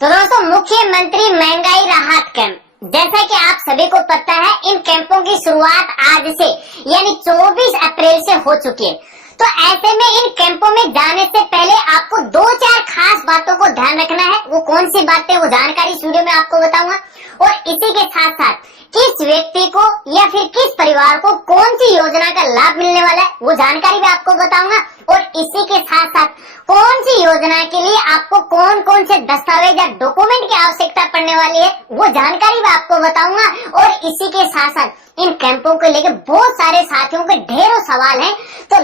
तो दोस्तों, मुख्यमंत्री महंगाई राहत कैंप, जैसा कि आप सभी को पता है, इन कैंपों की शुरुआत आज से यानी 24 अप्रैल से हो चुकी है। तो ऐसे में इन कैंपों में जाने से पहले आपको 2-4 खास बातों को ध्यान रखना है। वो कौन सी बातें, वो जानकारी इस वीडियो में आपको बताऊंगा। और इसी के साथ साथ किस व्यक्ति को या फिर किस परिवार को कौन सी योजना का लाभ मिलने वाला है, वो जानकारी भी आपको बताऊंगा। और इसी के साथ साथ कौन सी योजना के लिए आपको कौन कौन से दस्तावेज या डॉक्यूमेंट की आवश्यकता पड़ने वाली है, वो जानकारी भी आपको बताऊंगा। और इसी के साथ साथ इन कैंपों को लेकर बहुत सारे साथियों के ढेरों सवाल हैं, तो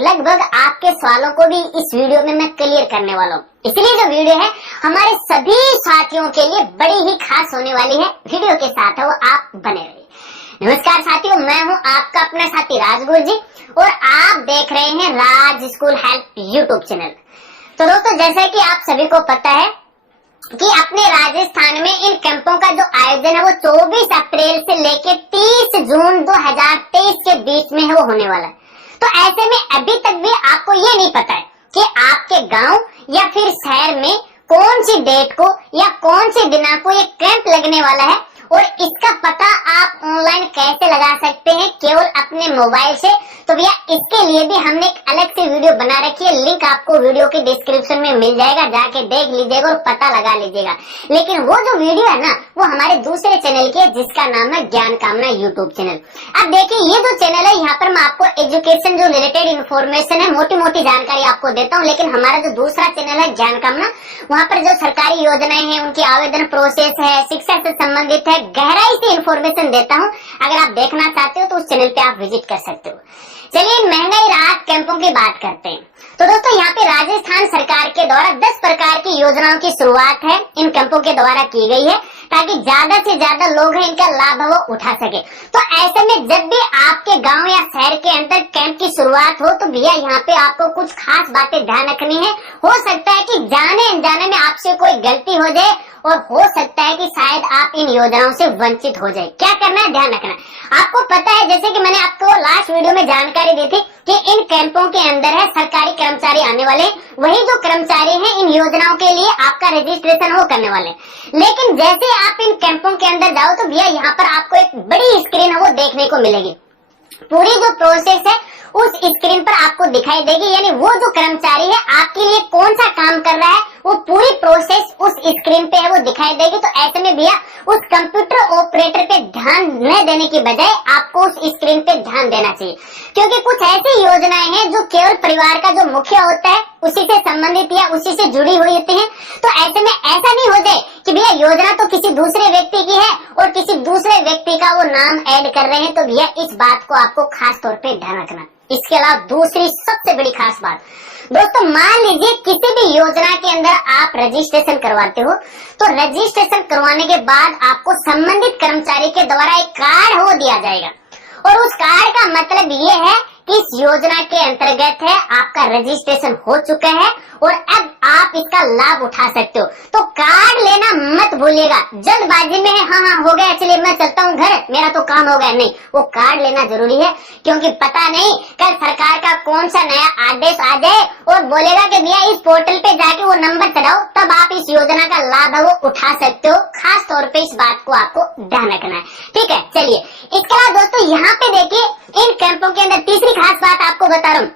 लगभग आपके सवालों को भी इस वीडियो में मैं क्लियर करने वाला हूँ। इसलिए जो वीडियो है हमारे सभी साथियों के लिए बड़ी ही खास होने वाली है। वीडियो के साथ है वो आप बने रहिए। नमस्कार साथियों, मैं हूँ आपका अपना साथी राजगुरु जी और आप देख रहे हैं राज स्कूल हेल्प यूट्यूब चैनल। तो दोस्तों, जैसा कि आप सभी को पता है कि अपने राजस्थान में इन कैंपों का जो आयोजन है वो 24 अप्रैल से लेकर 30 जून 2023 के बीच में है वो होने वाला है। तो ऐसे में अभी तक भी आपको ये नहीं पता है कि आपके गांव या फिर शहर में कौन सी डेट को या कौन से दिनांक को ये कैंप लगने वाला है, और इसका पता आप ऑनलाइन कैसे लगा सकते हैं केवल अपने मोबाइल से। तो भैया इसके लिए भी हमने एक अलग से वीडियो बना रखी है, लिंक आपको वीडियो के डिस्क्रिप्शन में मिल जाएगा, जाके देख लीजिएगा और पता लगा लीजिएगा। लेकिन वो जो वीडियो है ना, वो हमारे दूसरे चैनल की है जिसका नाम है ज्ञान कामना यूट्यूब चैनल। अब देखिए, ये जो चैनल है यहाँ पर मैं आपको एजुकेशन जो रिलेटेड इन्फॉर्मेशन है, मोटी मोटी जानकारी आपको देता हूँ। लेकिन हमारा जो दूसरा चैनल है ज्ञान कामना, वहाँ पर जो सरकारी योजनाएं हैं, उनकी आवेदन प्रोसेस है, शिक्षा से संबंधित है, गहराई से इन्फॉर्मेशन देता हूँ। अगर आप देखना चाहते हो तो उस चैनल पे आप विजिट कर सकते हो। चलिए महंगाई राहत कैंपों की बात करते हैं। तो दोस्तों, यहाँ पे राजस्थान सरकार के द्वारा 10 प्रकार की योजनाओं की शुरुआत है इन कैंपों के द्वारा की गई है, ताकि ज्यादा से ज्यादा लोग हैं इनका लाभ वो उठा सके। तो ऐसे में जब भी आपके गांव या शहर के अंदर कैंप की शुरुआत हो तो भैया यहाँ पे आपको कुछ खास बातें ध्यान रखनी है। हो सकता है कि जाने अनजाने में आपसे कोई गलती हो जाए और हो सकता है कि शायद आप इन योजनाओं से वंचित हो जाए। क्या करना है, ध्यान रखना है। आपको पता है, जैसे कि मैंने आपको लास्ट वीडियो में जानकारी दी थी कि इन कैंपों के अंदर है सरकारी कर्मचारी आने वाले, वही जो कर्मचारी हैं इन योजनाओं के लिए आपका रजिस्ट्रेशन वो करने वाले। लेकिन जैसे आप इन कैंपों के अंदर जाओ तो भैया यहाँ पर आपको एक बड़ी स्क्रीन है वो देखने को मिलेगी। पूरी जो प्रोसेस है उस स्क्रीन पर आपको दिखाई देगी, यानी वो जो कर्मचारी है आपके लिए कौन सा काम कर रहा है वो पूरी प्रोसेस उस स्क्रीन पे है वो दिखाई देगी। तो ऐसे में भैया उस कंप्यूटर ऑपरेटर पे ध्यान न देने की बजाय आपको उस स्क्रीन पे ध्यान देना चाहिए, क्योंकि कुछ ऐसी योजनाएं हैं जो केवल परिवार का जो मुखिया होता है उसी से संबंधित या उसी से जुड़ी हुई होती है। तो ऐसे में ऐसा नहीं हो जाए कि भैया योजना तो किसी दूसरे व्यक्ति की है और किसी दूसरे व्यक्ति का वो नाम ऐड कर रहे हैं। तो भैया इस बात को आपको खास तौर पे ध्यान रखना। इसके अलावा दूसरी सबसे बड़ी खास बात, दोस्तों मान लीजिए किसी भी योजना के अंदर आप रजिस्ट्रेशन करवाते हो, तो रजिस्ट्रेशन करवाने के बाद आपको संबंधित कर्मचारी के द्वारा एक कार्ड हो दिया जाएगा, और उस कार्ड का मतलब ये है कि इस योजना के अंतर्गत है आपका रजिस्ट्रेशन हो चुका है और अब आप इसका लाभ उठा सकते हो। तो कार्ड लेना मत भूलिएगा। जल्दबाजी में है हाँ हो गया, चलिए मैं चलता हूँ घर, मेरा तो काम हो गया, नहीं, वो कार्ड लेना जरूरी है, क्योंकि पता नहीं कल सरकार का कौन सा नया आदेश आ जाए और बोलेगा कि भैया इस पोर्टल पे जाके वो नंबर चढ़ाओ, तब आप इस योजना का लाभ है वो उठा सकते हो। खास तौर पे इस बात को आपको ध्यान रखना है, ठीक है। चलिए इसके बाद दोस्तों यहाँ पे देखिए, इन कैंपों के अंदर तीसरी खास बात आपको बता रहा हूँ,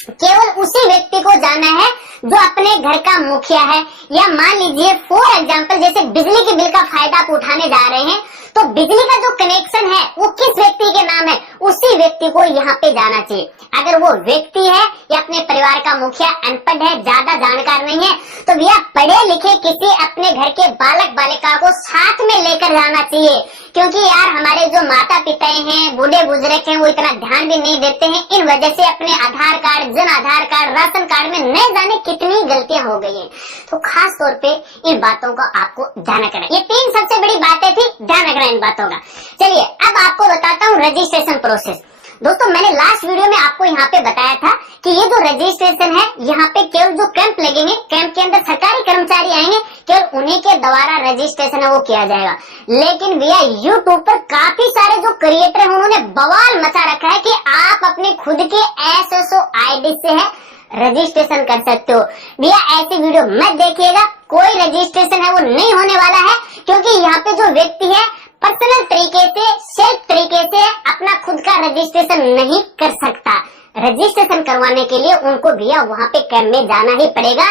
केवल उसी व्यक्ति को जाना है जो अपने घर का मुखिया है, या मान लीजिए फॉर एग्जांपल जैसे बिजली के बिल का फायदा आप उठाने जा रहे हैं, तो बिजली का जो कनेक्शन है वो किस व्यक्ति के नाम है, उसी व्यक्ति को यहाँ पे जाना चाहिए। अगर वो व्यक्ति है या अपने परिवार का मुखिया अनपढ़ है, ज्यादा जानकार नहीं है, तो भैया पढ़े लिखे किसी अपने घर के बालक बालिका को साथ में लेकर जाना चाहिए, क्योंकि यार हमारे जो माता पिता हैं, बूढ़े बुजुर्ग हैं, वो इतना ध्यान भी नहीं देते हैं। इन वजह से अपने आधार card, Jan Aadhaar card, ration card में न जाने कितनी गलतियां हो गई हैं। तो खास तौर पे इन बातों का आपको ध्यान रखना। ये 3 सबसे बड़ी बातें थी, ध्यान रखना इन बातों का। चलिए अब आपको बताता हूँ रजिस्ट्रेशन प्रोसेस। दोस्तों मैंने लास्ट वीडियो में आपको यहाँ पे बताया था कि ये जो रजिस्ट्रेशन है, यहाँ पे केवल जो कैंप लगेंगे, कैंप के अंदर सरकारी कर्मचारी आएंगे, केवल उन्हीं के द्वारा रजिस्ट्रेशन है वो किया जाएगा। लेकिन भैया यूट्यूब पर काफी सारे जो क्रिएटर हैं उन्होंने बवाल मचा रखा है कि आप अपने खुद के SSO ID से है रजिस्ट्रेशन कर सकते हो। भैया ऐसी वीडियो मत देखिएगा, कोई रजिस्ट्रेशन है वो नहीं होने वाला है, क्योंकि यहाँ पे जो व्यक्ति है पर्सनल तरीके से, सेल्फ तरीके से अपना खुद का रजिस्ट्रेशन नहीं कर सकता। रजिस्ट्रेशन करवाने के लिए उनको भैया वहाँ पे कैंप में जाना ही पड़ेगा।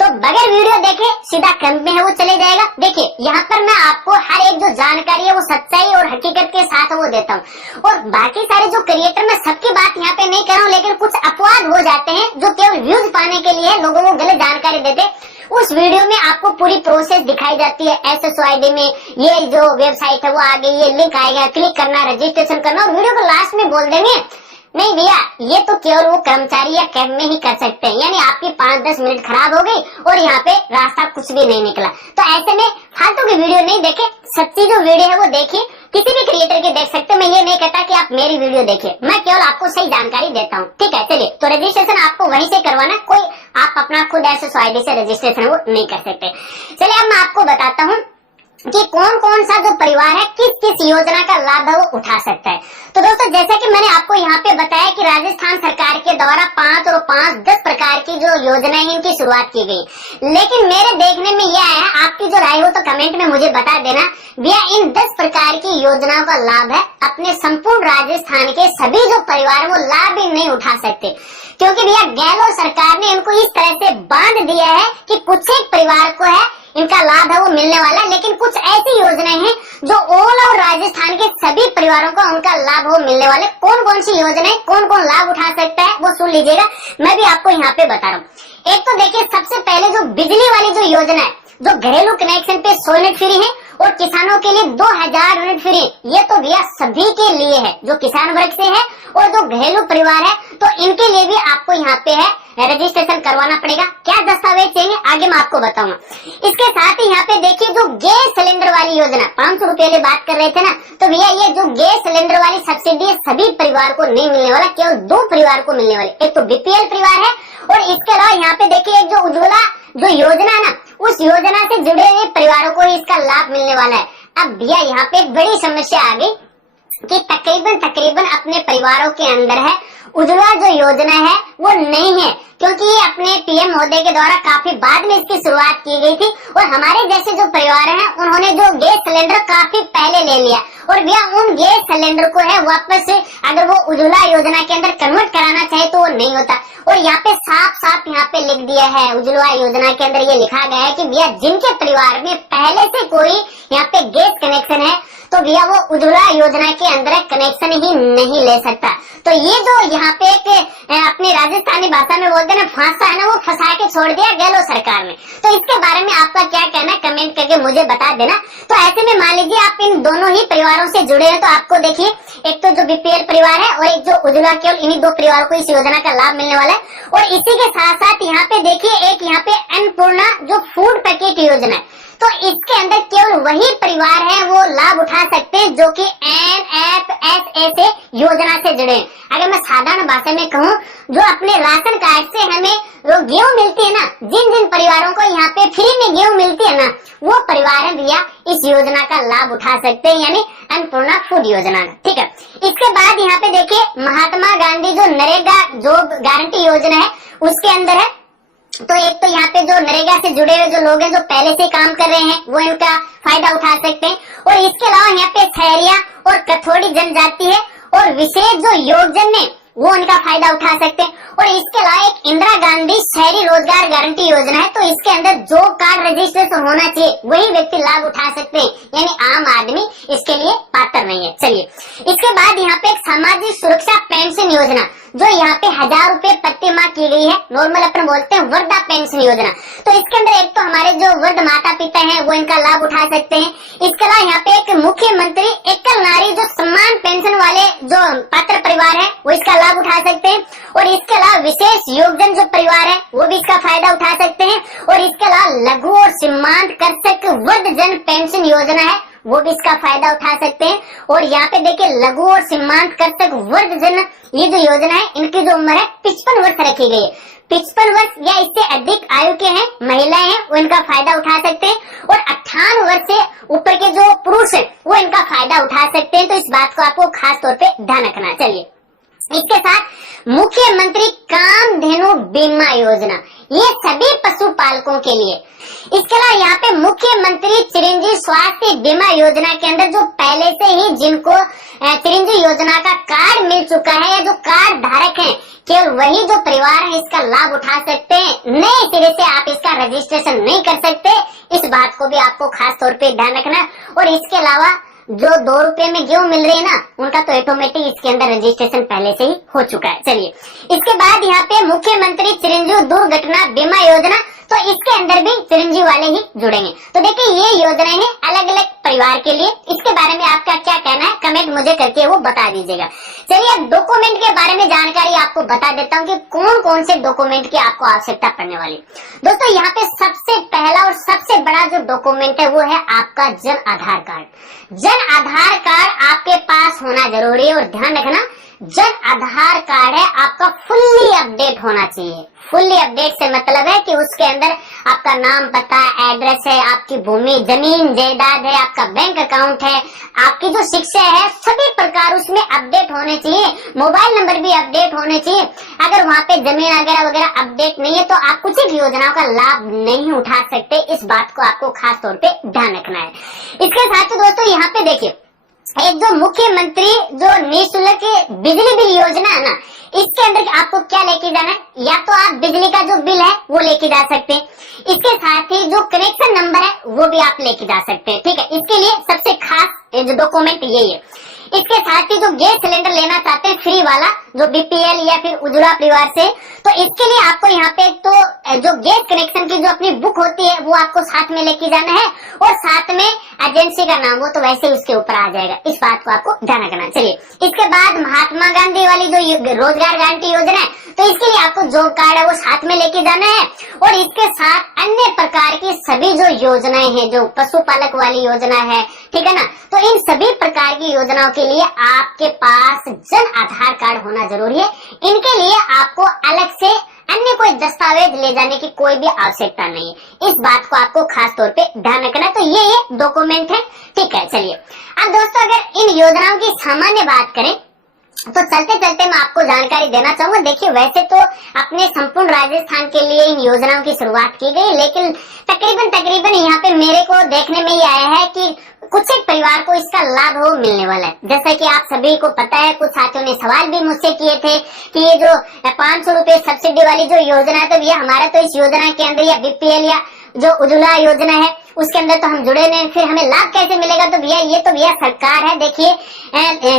तो बगैर वीडियो देखे सीधा कैंप में है वो चले जाएगा। देखिए यहाँ पर मैं आपको हर एक जो जानकारी है वो सच्चाई और हकीकत के साथ वो देता हूँ, और बाकी सारे जो क्रिएटर मैं सबकी बात यहाँ पे नहीं कर रहा हूँ, लेकिन कुछ अपवाद हो जाते हैं जो केवल व्यूज पाने के लिए लोगों को गलत जानकारी देते। उस वीडियो में आपको पूरी प्रोसेस दिखाई जाती है, SSOID में ये जो वेबसाइट है वो आ गई, ये लिंक आएगा, क्लिक करना, रजिस्ट्रेशन करना, और वीडियो को लास्ट में बोल देंगे नहीं भैया ये तो केवल वो कर्मचारी या कैंप में ही कर सकते हैं, यानी आपकी 5-10 मिनट खराब हो गई और यहाँ पे रास्ता कुछ भी नहीं निकला। तो ऐसे में फालतू की वीडियो नहीं देखे, सच्ची जो वीडियो है वो देखिए, किसी भी क्रिएटर के देख सकते हो। मैं ये नहीं कहता कि आप मेरी वीडियो देखिए, मैं केवल आपको सही जानकारी देता हूँ, ठीक है। चलिए, तो रजिस्ट्रेशन आपको वहीं से करवाना, कोई आप अपना खुद SSOID से रजिस्ट्रेशन वो नहीं कर सकते। चलिए अब मैं आपको बताता हूँ कि कौन कौन सा जो परिवार है किस किस योजना का लाभ है वो उठा सकता है। तो दोस्तों जैसा कि मैंने आपको यहाँ पे बताया कि राजस्थान सरकार के द्वारा 5 और 5-10 प्रकार की जो योजनाएं हैं इनकी शुरुआत की गई, लेकिन मेरे देखने में यह है, आपकी जो राय हो तो कमेंट में मुझे बता देना, भैया इन 10 प्रकार की योजनाओं का लाभ है अपने संपूर्ण राजस्थान के सभी जो परिवार वो लाभ ही नहीं उठा सकते, क्योंकि भैया गहलोत सरकार ने इनको इस तरह से बांध दिया है कि कुछ एक परिवार को है इनका लाभ है वो मिलने वाला है, लेकिन कुछ ऐसी योजनाएं हैं जो ऑल ओवर राजस्थान के सभी परिवारों को उनका लाभ वो मिलने वाले। कौन कौन सी योजनाएं, कौन कौन लाभ उठा सकता है वो सुन लीजिएगा, मैं भी आपको यहाँ पे बता रहा हूँ। एक तो देखिए सबसे पहले जो बिजली वाली जो योजना है, जो घरेलू कनेक्शन पे 100 यूनिट फ्री है और किसानों के लिए 2000 यूनिट फ्री, ये तो भैया सभी के लिए है जो किसान वर्ग से है और जो घरेलू परिवार है, तो इनके लिए भी आपको यहाँ पे है रजिस्ट्रेशन करवाना पड़ेगा। क्या दस्तावेज चाहिए आगे मैं आपको बताऊंगा। इसके साथ ही यहाँ पे देखिए जो गैस सिलेंडर वाली योजना 500 रुपए वाली बात कर रहे थे ना, तो भैया ये जो गैस सिलेंडर वाली सब्सिडी सभी परिवार को नहीं मिलने वाला, केवल 2 परिवार को मिलने वाली, एक तो BPL परिवार है और इसके अलावा यहाँ पे देखिए एक जो उज्ज्वला जो योजना है ना, उस योजना से जुड़े हुए परिवारों को इसका लाभ मिलने वाला है। अब भैया यहाँ पे एक बड़ी समस्या आ गई कि तकरीबन अपने परिवारों के अंदर है उज्ज्वला जो योजना है वो नहीं है, क्योंकि ये अपने PM महोदय के द्वारा काफी बाद में इसकी शुरुआत की गई थी, और हमारे जैसे जो परिवार हैं उन्होंने जो गैस सिलेंडर काफी पहले ले लिया, और भैया उन गैस सिलेंडर को है वापस से अगर वो उज्ज्वला योजना के अंदर कन्वर्ट कराना चाहे तो वो नहीं होता। और यहाँ पे साफ यहाँ पे लिख दिया है, उज्ज्वला योजना के अंदर ये लिखा गया है कि भैया जिनके परिवार में पहले से कोई यहाँ पे गैस कनेक्शन है तो भैया वो उज्ज्वला योजना के अंदर कनेक्शन ही नहीं ले सकता। तो ये जो यहाँ पे एक अपनी राजस्थानी भाषा में बोलते हैं फांसा है ना, वो फंसा के छोड़ दिया गहलोत सरकार ने। तो इसके बारे में आपका क्या कहना है कमेंट करके मुझे बता देना। तो ऐसे में मान लीजिए आप इन दोनों ही परिवारों से जुड़े हैं, तो आपको देखिए एक तो जो BPL परिवार है और एक जो उज्ज्वला, केवल इन्हीं 2 परिवारों को इस योजना का लाभ मिलने वाला है। और इसी के साथ साथ यहाँ पे देखिए एक यहाँ पे अन्नपूर्णा जो फूड पैकेट योजना है, तो इसके अंदर केवल वही परिवार है वो लाभ उठा सकते हैं जो कि NFSA योजना से जुड़े हैं। अगर मैं साधारण भाषा में कहूँ, जो अपने राशन कार्ड से हमें जो गेहूं मिलती है ना, जिन जिन परिवारों को यहाँ पे फ्री में गेहूं मिलती है ना, वो परिवार है भैया इस योजना का लाभ उठा सकते हैं, यानी अन्नपूर्णा फूड योजना का, ठीक है। इसके बाद यहाँ पे देखिए महात्मा गांधी जो नरेगा जॉब गारंटी योजना है उसके अंदर है, तो एक तो यहाँ पे जो नरेगा से जुड़े हुए जो लोग हैं जो पहले से काम कर रहे हैं वो इनका फायदा उठा सकते हैं। और इसके अलावा यहाँ पे सहरिया और कथोड़ी जनजाति है और विशेष जो योगजन है वो उनका फायदा उठा सकते हैं। और इसके अलावा एक इंदिरा गांधी शहरी रोजगार गारंटी योजना है, तो इसके अंदर जॉब कार्ड रजिस्ट्रेशन होना चाहिए, वही व्यक्ति लाभ उठा सकते हैं, यानी आम आदमी इसके लिए पात्र नहीं है। चलिए इसके बाद यहाँ पे एक सामाजिक सुरक्षा पेंशन योजना जो यहाँ पे 1000 रुपए प्रति माह की गई है, नॉर्मल अपन बोलते हैं वृद्धा पेंशन योजना। तो इसके अंदर एक तो हमारे जो वृद्ध माता पिता हैं वो इनका लाभ उठा सकते हैं। इसके अलावा यहाँ पे एक मुख्यमंत्री एकल नारी जो सम्मान पेंशन वाले जो पात्र परिवार है वो इसका लाभ उठा सकते हैं। और इसके अलावा विशेष योगजन जो परिवार है वो भी इसका फायदा उठा सकते हैं। और इसके अलावा लघु और सीमांत कृषक वृद्ध जन पेंशन योजना है वो भी इसका फायदा उठा सकते हैं। और यहाँ पे देखिए लघु और सीमांत कृषक वृद्ध जन ये जो योजना है इनकी जो उम्र है 55 वर्ष रखी गई है। 55 वर्ष या इससे अधिक आयु के हैं महिलाएं हैं वो इनका फायदा उठा सकते हैं। और 58 वर्ष से ऊपर के जो पुरुष हैं वो इनका फायदा उठा सकते हैं। तो इस बात को आपको खास तौर पे ध्यान रखना। चलिए इसके साथ मुख्यमंत्री कामधेनु बीमा योजना, ये सभी पशुपालकों के लिए। इसके अलावा यहाँ पे मुख्यमंत्री चिरंजीवी स्वास्थ्य बीमा योजना के अंदर जो पहले से ही जिनको चिरंजीवी योजना का कार्ड मिल चुका है या जो कार्ड धारक हैं, केवल वही जो परिवार है इसका लाभ उठा सकते हैं, नए सिरे से आप इसका रजिस्ट्रेशन नहीं कर सकते। इस बात को भी आपको खास तौर पे ध्यान रखना है। और इसके अलावा जो 2 रुपए में गेहूं मिल रही है ना, उनका तो ऑटोमेटिक इसके अंदर रजिस्ट्रेशन पहले से ही हो चुका है। चलिए, इसके बाद यहाँ पे मुख्यमंत्री चिरंजीवी दुर्घटना बीमा योजना, तो इसके अंदर भी चिरंजीवी वाले ही जुड़ेंगे। तो देखिए, ये योजनाएं हैं अलग अलग परिवार के लिए। इसके बारे में आपका क्या कहना है, कमेंट मुझे करके वो बता दीजिएगा। चलिए, अब डॉक्यूमेंट के बारे में जानकारी आपको बता देता हूँ कि कौन कौन से डॉक्यूमेंट की आपको आवश्यकता पड़ने वाली। दोस्तों, यहाँ पे सबसे पहला और सबसे बड़ा जो डॉक्यूमेंट है वो है आपका जन आधार कार्ड। जन आधार कार्ड आपके पास होना जरूरी है। और ध्यान रखना, जन आधार कार्ड है आपका फुल्ली अपडेट होना चाहिए। फुल्ली अपडेट से मतलब है कि उसके अंदर आपका नाम, पता, एड्रेस है, आपकी भूमि, जमीन जायदाद है, आपका बैंक अकाउंट है, आपकी जो शिक्षा है, सभी प्रकार उसमें अपडेट होने चाहिए। मोबाइल नंबर भी अपडेट होने चाहिए। अगर वहाँ पे जमीन वगैरह वगैरह अपडेट नहीं है तो आप कुछ भी योजनाओं का लाभ नहीं उठा सकते। इस बात को आपको खास तौर पे ध्यान रखना है। इसके साथ ही दोस्तों, यहाँ पे देखिए, एक जो मुख्यमंत्री जो निःशुल्क बिजली बिल योजना है ना, इसके अंदर आपको क्या लेके जाना है, या तो आप बिजली का जो बिल है वो लेके जा सकते हैं। इसके साथ ही जो कनेक्शन नंबर है वो भी आप लेके जा सकते हैं। ठीक है, इसके लिए सबसे खास जो डॉक्यूमेंट यही है। इसके साथ ही जो गैस सिलेंडर लेना चाहते हैं फ्री वाला, जो बीपीएल या फिर उज्ज्वला परिवार से, तो इसके लिए आपको यहाँ पे तो जो गैस कनेक्शन की जो अपनी बुक होती है वो आपको साथ में लेके जाना है। और साथ में एजेंसी का नाम, वो तो वैसे उसके ऊपर आ जाएगा। इस बात को आपको ध्यान रखना। चलिए, इसके बाद महात्मा गांधी वाली जो रोजगार गारंटी योजना है, तो इसके लिए आपको जॉब कार्ड है वो साथ में लेके जाना है। और इसके साथ अन्य प्रकार की सभी जो योजनाएं हैं, जो पशुपालक वाली योजना है, ठीक है ना, तो इन सभी प्रकार की योजनाओं के लिए आपके पास जन आधार कार्ड होना जरूरी है। इनके लिए आपको अलग से अन्य कोई दस्तावेज ले जाने की कोई भी आवश्यकता नहीं है। इस बात को आपको खास तौर पे ध्यान रखना। तो ये डॉक्यूमेंट है। ठीक है, चलिए, अब दोस्तों, अगर इन योजनाओं की सामान्य बात करें तो चलते चलते मैं आपको जानकारी देना चाहूंगा। देखिए, वैसे तो अपने संपूर्ण राजस्थान के लिए इन योजनाओं की शुरुआत की गई, लेकिन तकरीबन यहाँ पे मेरे को देखने में ये आया है कि कुछ एक परिवार को इसका लाभ वो मिलने वाला है। जैसा कि आप सभी को पता है, कुछ साथियों ने सवाल भी मुझसे किए थे कि ये जो 500 रुपए सब्सिडी वाली जो योजना है, तो भैया हमारा तो इस योजना के अंदर या बीपीएल या जो उज्ज्वला योजना है उसके अंदर तो हम जुड़े नहीं, फिर हमें लाभ कैसे मिलेगा। तो भैया ये तो भैया सरकार है। देखिए,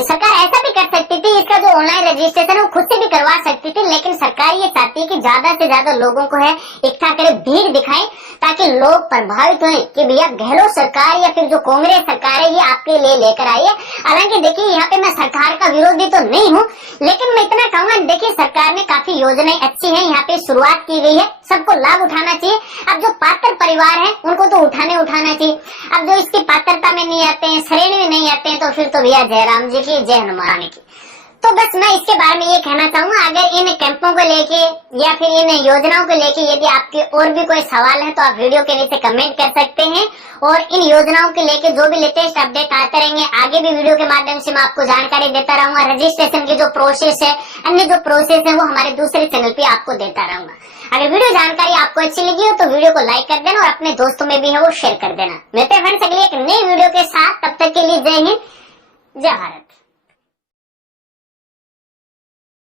सरकार ऐसा भी कर सकती थी, इसका जो ऑनलाइन रजिस्ट्रेशन है वो खुद से भी करवा सकती थी, लेकिन सरकार ये चाहती है कि ज्यादा से ज्यादा लोगों को है इकट्ठा करे, भीड़ दिखाए, ताकि लोग प्रभावित हों कि भैया गहलोत सरकार या फिर जो कांग्रेस सरकार है ये आपके लिए लेकर आई है। हालांकि देखिए, यहाँ पे मैं सरकार का विरोधी तो नहीं हूँ, लेकिन मैं इतना कहूंगा, देखिए सरकार ने काफी योजनाएं अच्छी है यहाँ पे शुरुआत की गई है, सबको लाभ उठाना चाहिए। अब जो पात्र परिवार है उनको तो उठाना चाहिए। अब जो इसकी पात्रता में नहीं आते हैं, श्रेणी में नहीं आते हैं, तो फिर तो भैया जयराम जी की, जय हनुमान की। तो बस मैं इसके बारे में ये कहना चाहूंगा, अगर इन कैंपों को लेके या फिर इन योजनाओं को लेके यदि आपके और भी कोई सवाल है तो आप वीडियो के नीचे कमेंट कर सकते हैं। और इन योजनाओं के लेके जो भी लेटेस्ट अपडेट आते रहेंगे, आगे भी वीडियो के माध्यम से मैं आपको जानकारी देता रहूंगा। रजिस्ट्रेशन की जो प्रोसेस है, अन्य जो प्रोसेस है, वो हमारे दूसरे चैनल पे आपको देता रहूंगा। अगर वीडियो जानकारी आपको अच्छी लगी हो तो वीडियो को लाइक कर देना और अपने दोस्तों में भी है वो शेयर कर देना। मिलते हैं फ्रेंड्स अगली एक नई वीडियो के साथ, तब तक के लिए जय हिंद, जय भारत।